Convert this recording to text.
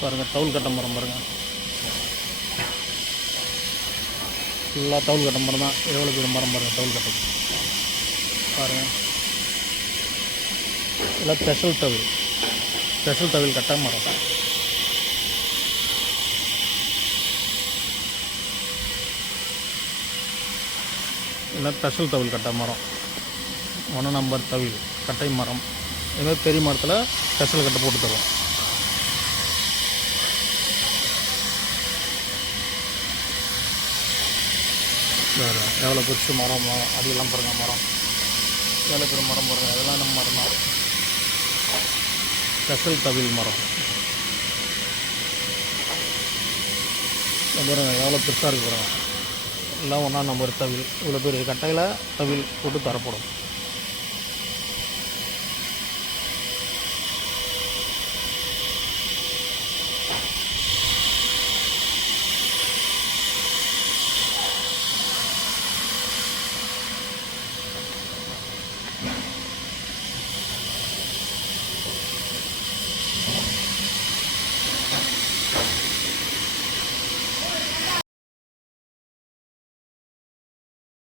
பாருங்கள் தவுள் கட்ட மரம் பாருங்கள், ஃபுல்லாக தவுள் கட்ட மரம் தான். எவ்வளோ பெரிய மரம் பாருங்கள், தவுள் கட்டை பாருங்கள். இதெல்லாம் ஸ்பெஷல் தவில் கட்ட மரம். இதெல்லாம் ஸ்பெஷல் தவில் கட்ட மரம், 1 நம்பர் தவில் கட்டை மரம். இதுமாதிரி பெரிய மரத்தில் ஸ்பெஷல் கட்டை போட்டு தருவோம். வேறு எவ்வளோ பெருசு மரம், அதெல்லாம் பாருங்கள் மரம், எவ்வளோ பெரிய மரம் பாருங்கள். அதெல்லாம் நம்ம மரம் தான், ஸ்பெஷல் தவில் மரம். பாருங்கள் எவ்வளோ பெருசாக இருக்குது பாருங்கள். எல்லாம் 1 நம்பர் தவில். இவ்வளோ பெரிய கட்டையில் தவில் போட்டு தரப்படும்.